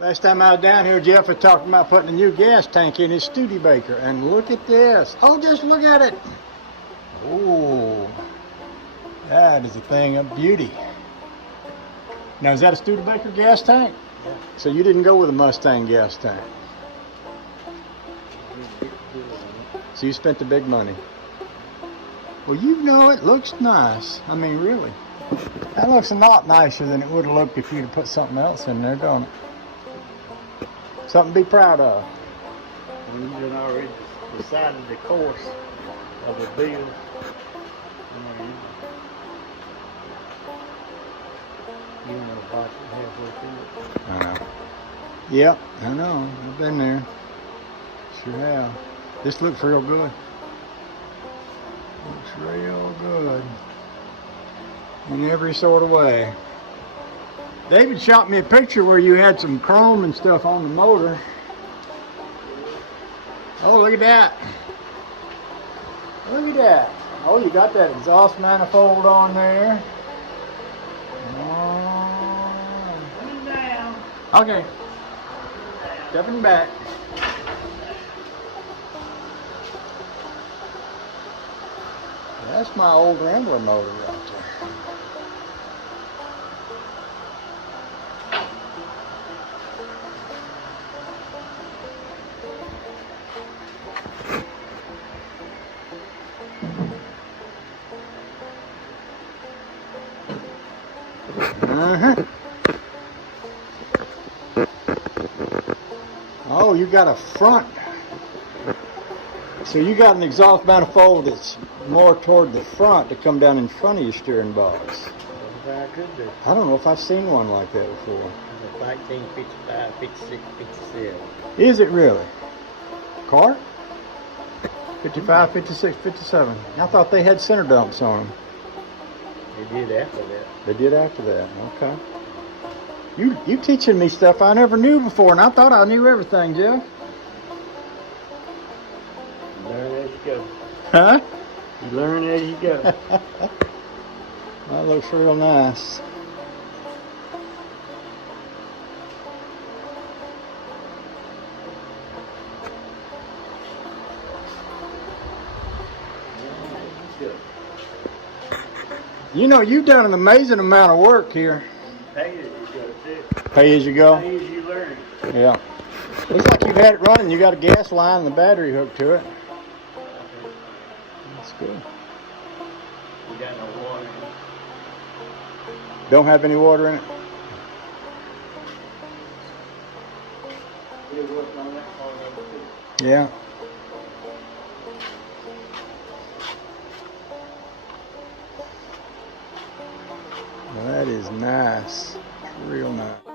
Last time I was down here, Jeff was talking about putting a new gas tank in his Studebaker. And look at this. Oh, just look at it. Oh, that is a thing of beauty. Now, is that a Studebaker gas tank? Yeah. So you didn't go with a Mustang gas tank. So you spent the big money. Well, you know it looks nice. I mean, really. That looks a lot nicer than it would have looked if you'd have put something else in there, don't it? Something to be proud of. We had already decided the course of the bill. You know, watch it halfway through it. I know. Yep, I know. I've been there. Sure have. This looks real good. Looks real good. In every sort of way. David shot me a picture where you had some chrome and stuff on the motor. Oh, look at that. Look at that. Oh, you got that exhaust manifold on there. Coming down. Okay. Stepping back. That's my old Rambler motor right there. Uh-huh. Oh, you got a front. So you got an exhaust manifold that's more toward the front to come down in front of your steering box. Very good there. I don't know if I've seen one like that before. 1955, 56, 57. Is it really? Car? 55, 56, 57. I thought they had center dumps on them. They did after that. They did after that. Okay. You teaching me stuff I never knew before, and I thought I knew everything, Jeff. Learn as you go. Huh? You learn as you go. That looks real nice. You know, you've done an amazing amount of work here. Pay as you go, too. Pay as you go? Pay as you learn. Yeah. Looks like you've had it running. You got a gas line and the battery hooked to it. That's good. You got no water in it. Don't have any water in it? We're working on that part of it, too. Yeah. Well, that is nice. Real nice.